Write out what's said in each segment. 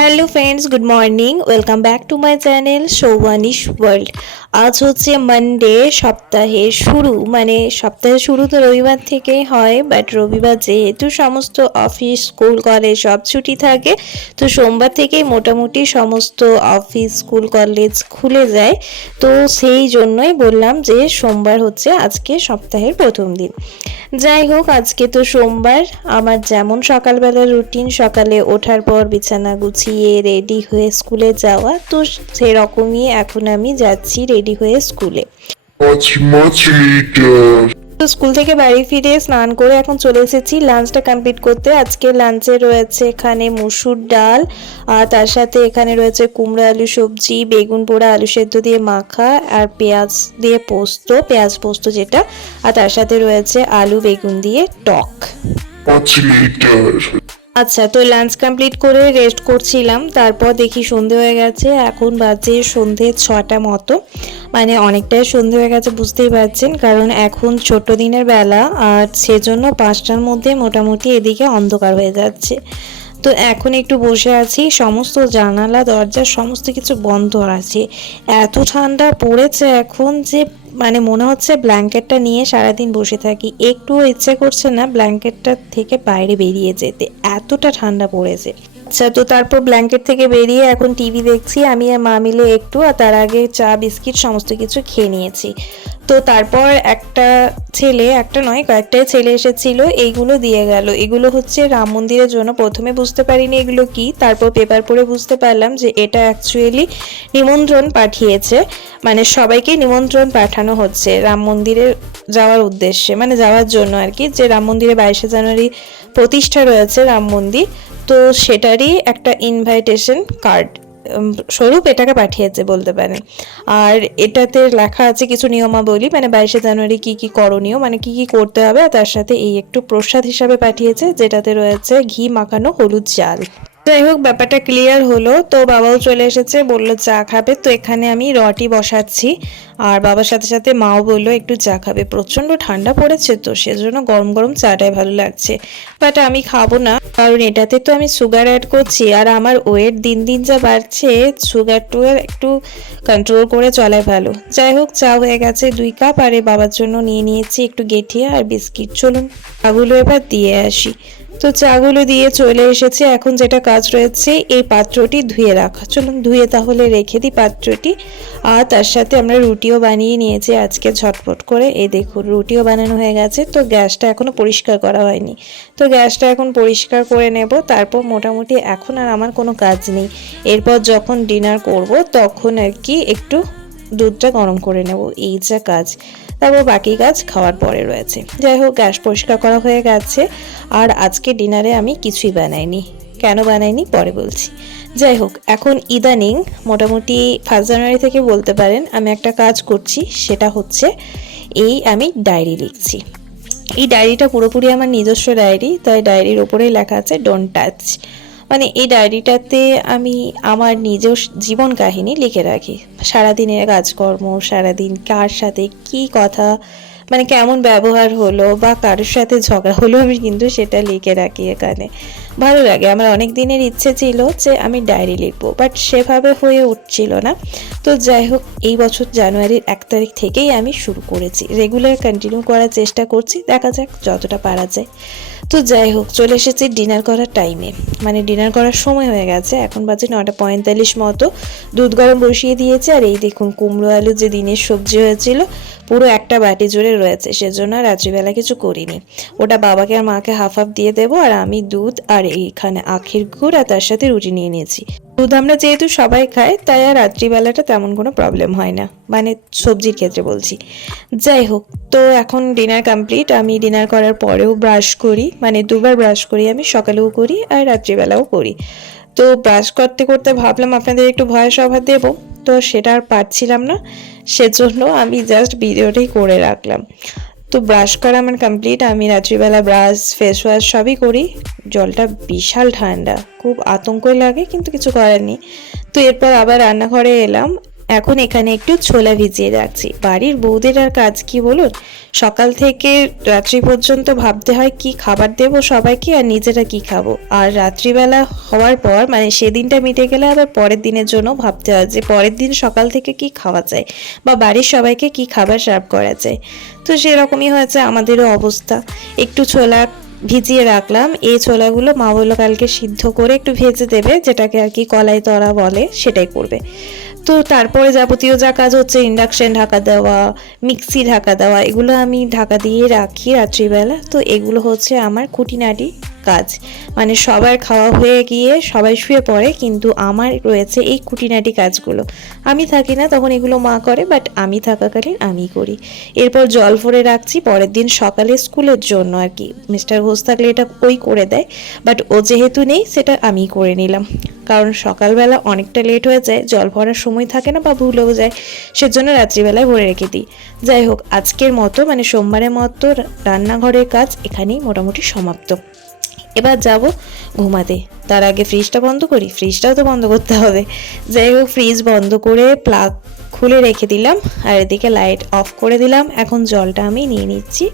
Hello friends, good morning. Welcome back to my channel Soubanish world. আজ হচ্ছে Monday, সপ্তাহের শুরু। সপ্তাহের শুরু তো রবিবার থেকেই হয়, বাট রবিবার যেহেতু সমস্ত অফিস স্কুল কলেজ সব ছুটি থাকে, তো সোমবার থেকেই মোটামুটি সমস্ত অফিস স্কুল কলেজ খুলে যায়। তো সেই জন্যই বললাম যে সোমবার হচ্ছে আজকে সপ্তাহের প্রথম দিন। যাই হোক, আজকে তো সোমবার। আমার যেমন সকালবেলার রুটিন, সকালে ওঠার পর বিছানা গুছিয়ে রেডি হয়ে স্কুলে যাওয়া, তো সেরকমই এখন আমি যাচ্ছি রেডি হয়ে স্কুলে। Much later. তো স্কুল থেকে বাড়ি ফিরে স্নান করে এখন চলে এসেছি লাঞ্চটা কমপ্লিট করতে। আজকে লাঞ্চে রয়েছে এখানে মুসুর ডাল, আর তার সাথে এখানে রয়েছে কুমড়ো আলু সবজি, বেগুন পোড়া, আলু সেদ্ধ দিয়ে মাখা, আর পেঁয়াজ দিয়ে পোস্ত, পেঁয়াজ পোস্ত যেটা, আর তার সাথে রয়েছে আলু বেগুন দিয়ে টক। Much later. আচ্ছা, তো লাঞ্চ কমপ্লিট করে রেস্ট করছিলাম, তারপর দেখি সন্ধে হয়ে গেছে। এখন বাজে সন্ধে 6টা মতো, অনেকটাই সন্ধে হয়ে গেছে, বুঝতেই পারছেন, কারণ এখন ছোট দিনের বেলা, আর সেজন্য 5টার মধ্যে মোটামুটি এদিকে অন্ধকার হয়ে যাচ্ছে। তো এখন একটু বসে আছি, সমস্ত জানালা দরজা সমস্ত কিছু বন্ধ আছে। এত ঠান্ডা পড়েছে এখন যে মনে হচ্ছে ব্ল্যাঙ্কেটটা নিয়ে সারাদিন বসে থাকি, একটুও ইচ্ছে করছে না ব্ল্যাঙ্কেটটা থেকে বাইরে বেরিয়ে যেতে, এতটা ঠান্ডা পড়েছে। আচ্ছা, তো তারপর ব্ল্যাঙ্কেট থেকে বেরিয়ে এখন টিভি দেখছি আমি আর মা মিলে একটু, আর তার আগে চা বিস্কিট সমস্ত কিছু খেয়ে নিয়েছি। তো তারপর কয়েকটাই ছেলে এসেছিল, এইগুলো দিয়ে গেল। এগুলো হচ্ছে রাম মন্দিরের জন্য। প্রথমে বুঝতে পারিনি এগুলো কি, তারপর পেপার পড়ে বুঝতে পারলাম যে এটা অ্যাকচুয়ালি নিমন্ত্রণ পাঠিয়েছে, সবাইকে নিমন্ত্রণ পাঠানো হচ্ছে রাম মন্দিরে যাওয়ার উদ্দেশ্যে, যাওয়ার জন্য আর কি, যে রাম মন্দিরে 22শে জানুয়ারি প্রতিষ্ঠা রয়েছে রাম মন্দির, তো সেটারই একটা ইনভাইটেশন কার্ড স্বরূপ এটাকে পাঠিয়েছে বলতে পারেন। আর এটাতে লেখা আছে কিছু নিয়মাবলী, 22শে জানুয়ারি কি কি করণীয়, কি কি করতে হবে, আর তার সাথে এই একটু প্রসাদ হিসাবে পাঠিয়েছে, যেটাতে রয়েছে ঘি মাখানো হলুদ চাল। যাই হোক, ব্যাপারটা ক্লিয়ার হলো। তো বাবাও চলে এসেছে, বললো চা খাবে, তো এখানে আমি রটি বসাচ্ছি, আর বাবার সাথে সাথে মাও বললো একটু চা খাবে। প্রচণ্ড ঠান্ডা পড়েছে, তো সেজন্য গরম গরম চাটাই ভালো লাগছে, বাট আমি খাবো না, কারণ এটাতে তো আমি সুগার অ্যাড করছি, আর আমার ওয়েট দিন দিন যা বাড়ছে, সুগার টুগার একটু কন্ট্রোল করে চলাই ভালো। যাই হোক, চা হয়ে গেছে 2 কাপ, আর বাবার জন্য নিয়ে নিয়েছি একটু গেঠিয়া আর বিস্কিট। চলুন চাগুলো এবার দিয়ে আসি। তো চাগুলো দিয়ে চলে এসেছে, এখন যেটা কাজ রয়েছে এই পাত্রটি ধুয়ে রাখা। চলুন ধুয়ে তাহলে রেখে দিই পাত্রটি। আর তার সাথে আমরা রুটিও বানিয়ে নিয়েছি আজকে ঝটপট করে। এই দেখুন, রুটিও বানানো হয়ে গেছে। তো গ্যাসটা এখনো পরিষ্কার করা হয়নি, তো গ্যাসটা এখন পরিষ্কার করে নেব। তারপর মোটামুটি এখন আর আমার কোনো কাজ নেই। এরপর যখন ডিনার করব তখন আর কি একটু দুধটা গরম করে নেব, এই যা কাজ। তারপর বাকি কাজ খাওয়ার পরে রয়েছে। যাই হোক, গ্যাস পরিষ্কার করা হয়ে গেছে। আর আজকে ডিনারে আমি কিছুই বানাইনি, কেন বানাইনি পরে বলছি। যাই হোক, এখন ইদানিং মোটামুটি 1 জানুয়ারি থেকে বলতে পারেন আমি একটা কাজ করছি, সেটা হচ্ছে আমি ডায়েরি লিখছি। এই ডায়েরিটা পুরোপুরি আমার নিজস্ব ডায়েরি, তাই ডায়েরির ওপরেই লেখা আছে ডোন্ট টাচ। এই ডায়েরিটাতে আমি আমার নিজের জীবন কাহিনী লিখে রাখি, সারাদিনের কাজকর্ম, সারাদিন কার সাথে কি কথা, কেমন ব্যবহার হলো, বা কারোর সাথে ঝগড়া হলো, আমি কিন্তু সেটা লিখে রাখি এখানে। ভালো লাগে, আমার অনেক দিনের ইচ্ছে ছিল যে আমি ডায়েরি লিখবো, বাট সেভাবে হয়ে উঠছিল না। তো যাই হোক, এই বছর জানুয়ারির 1 তারিখ থেকেই আমি শুরু করেছি, রেগুলার কন্টিনিউ করার চেষ্টা করছি, দেখা যাক যতটা পারা যায়। তো যাই হোক, চলে এসেছি ডিনার করার টাইমে, ডিনার করার সময় হয়ে গেছে, এখন বাজে 9:45 মতো। দুধ গরম বসিয়ে দিয়েছে, আর এই দেখুন কুমড়ো আলু যে দিনের সবজি হয়েছিল পুরো একটা বাটি জুড়ে রয়েছে, সেজন্য রাত্রিবেলা কিছু করিনি। ওটা বাবাকে আর মাকে হাফ হাফ দিয়ে দেবো, আর আমি দুধ আর এইখানে আখের গুড় আর তার সাথে রুটি নিয়ে নিয়েছি। দুধ আমরা যেহেতু সবাই খাই, তাই আর রাত্রিবেলাটা তেমন কোনো প্রবলেম হয় না, সবজির ক্ষেত্রে বলছি। যাই হোক, তো এখন ডিনার কমপ্লিট। আমি ডিনার করার পরেও ব্রাশ করি, 2বার ব্রাশ করি, আমি সকালেও করি আর রাত্রিবেলাও করি। তো ব্রাশ করতে করতে ভাবলাম আপনাদের একটু ভয়েস ওভার দেবো, তো সেটা আর পারছিলাম না, সেজন্য আমি জাস্ট ভিডিওটাই করে রাখলাম। তো ব্রাশ করা আমার কমপ্লিট। আমি রাত্রিবেলা ব্রাশ ফেস ওয়াশ সবই করি। জলটা বিশাল ঠান্ডা, খুব আতঙ্কই লাগে, কিন্তু কিছু করার নেই। তো এরপর আবার রান্নাঘরে এলাম, এখন এখানে একটু ছোলা ভিজিয়ে রাখছি। বাড়ির বউদের আর কাজ কি বলুন, সকাল থেকে রাত্রি পর্যন্ত ভাবতে হয় কি খাবার দেব সবাইকে আর নিজেরা কি খাবো। আর রাত্রিবেলা হওয়ার পর মানে সেদিনটা মিটে গেলে আবার পরের দিনের জন্য ভাবতে হয় যে পরের দিন সকাল থেকে কি খাওয়া যায় বা বাড়ির সবাইকে কি খাবার সার্ভ করা যায়। তো সেরকমই হয়েছে আমাদেরও অবস্থা। একটু ছোলা ভিজিয়ে রাখলাম, এই ছোলাগুলো মা বললো কালকে সিদ্ধ করে একটু ভেজে দেবে, যেটাকে আর কি কলাই তরা বলে, সেটাই করবে। তো তারপরে যাবতীয় যা কাজ হচ্ছে, ইন্ডাকশন ঢাকা দেওয়া, মিক্সি ঢাকা দেওয়া, এগুলো আমি ঢাকা দিয়ে রাখি রাত্রিবেলা। তো এগুলো হচ্ছে আমার খুঁটিনাটি কাজ, মানে সবার খাওয়া হয়ে গিয়ে সবাই শুয়ে পড়ে, কিন্তু আমার রয়েছে এই খুঁটিনাটি কাজগুলো। আমি থাকি না তখন এগুলো মা করে, বাট আমি থাকাকালীন আমি করি। এরপর জল ভরে রাখছি পরের দিন সকালে স্কুলের জন্য আর কি। মিস্টার ঘোষ থাকলে এটা ওই করে দেয়, বাট ও যেহেতু নেই সেটা আমি করে নিলাম, কারণ সকালবেলা অনেকটা লেট হয়ে যায়, জল ভরার সময় থাকে না বা ভুলেও যায়, সেজন্য রাত্রিবেলায় ভরে রেখে দিই। যাই হোক, আজকের মতো মানে সোমবারের মতো রান্নাঘরের কাজ এখানেই মোটামুটি সমাপ্ত। এবার যাব ঘুমাতে, তার আগে ফ্রিজটা বন্ধ করি, ফ্রিজটাও তো বন্ধ করতে হবে। যাই হোক, ফ্রিজ বন্ধ করে প্লাগ খুলে রেখে দিলাম আর এদিকে লাইট অফ করে দিলাম। এখন জলটা আমি নিয়ে নিচ্ছি।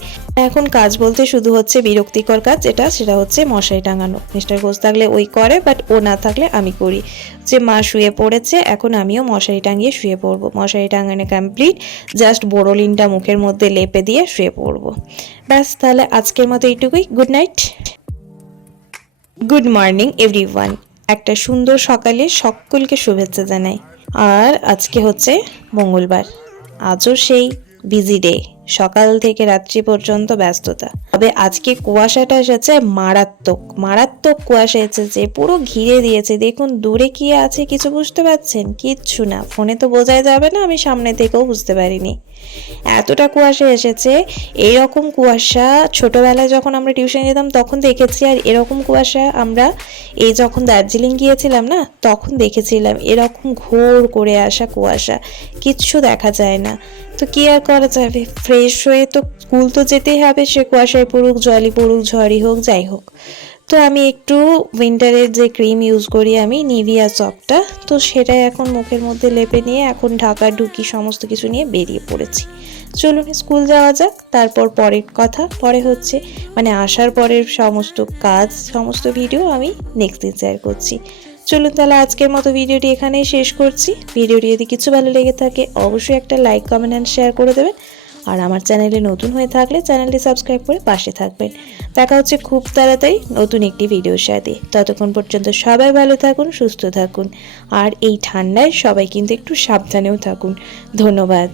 এখন কাজ বলতে শুধু হচ্ছে বিরক্তিকর কাজ, সেটা হচ্ছে মশারি টাঙানো। মিস্টার ঘোষ থাকলে ওই করে, বাট ও না থাকলে আমি করি। যে মা শুয়ে পড়েছে, এখন আমিও মশারি টাঙিয়ে শুয়ে পড়বো। মশারি টাঙানো কমপ্লিট, জাস্ট বোরোলিনটা মুখের মধ্যে লেপে দিয়ে শুয়ে পড়বো। ব্যাস, তাহলে আজকের মতো এইটুকুই। Good night. Good morning everyone. একটা সুন্দর সকালে সকলকে শুভেচ্ছা জানাই। আর আজকে হচ্ছে মঙ্গলবার, আজও সেই বিজি ডে, সকাল থেকে রাত্রি পর্যন্ত ব্যস্ততা। তবে আজকে কুয়াশাটা এসেছে মারাত্মক মারাত্মক কুয়াশা এসেছে, পুরো ঘিরে দিয়েছে। দেখুন দূরে কি আছে কিছু বুঝতে পারছেন? কিচ্ছু না, ফোনে তো বোঝাই যাবে না, আমি সামনে থেকেও বুঝতে পারিনি। এতটা কুয়াশা এসেছে। এইরকম কুয়াশা ছোটবেলায় যখন আমরা টিউশন যেতাম তখন দেখেছি, আর এরকম কুয়াশা আমরা এই যখন দার্জিলিং গিয়েছিলাম না তখন দেখেছিলাম। এরকম ঘোর করে আসা কুয়াশা, কিচ্ছু দেখা যায় না। তো কি আর করা যাবে, ফ্রেশ হয়ে তো স্কুল তো যেতেই হবে, সে কুয়াশায় পড়ুক, জলই পড়ুক, ঝড়ই হোক, যাই হোক। তো আমি একটু উইন্টারের যে ক্রিম ইউজ করি আমি, নিভিয়া সফটটা, তো সেটাই এখন মুখের মধ্যে লেপে নিয়ে এখন ঢাকা ঢুকি সমস্ত কিছু নিয়ে বেরিয়ে পড়েছি। চলুন স্কুল যাওয়া যাক, তারপর পরের কথা পরে হচ্ছে, মানে আসার পরের সমস্ত কাজ সমস্ত ভিডিও আমি নেক্সট দিন শেয়ার করছি। চলুন তাহলে আজকের মতো ভিডিওটি এখানেই শেষ করছি। ভিডিওটি যদি কিছু ভালো লেগে থাকে অবশ্যই একটা লাইক, কমেন্ট অ্যান্ড শেয়ার করে দেবেন। আর আমার চ্যানেলে নতুন হয়ে থাকলে চ্যানেলটি সাবস্ক্রাইব করে পাশে থাকবেন। দেখা হচ্ছে খুব তাড়াতাড়ি নতুন একটি ভিডিওর সাথে। ততক্ষণ পর্যন্ত সবাই ভালো থাকুন, সুস্থ থাকুন, আর এই ঠান্ডায় সবাই কিন্তু একটু সাবধানেও থাকুন। ধন্যবাদ।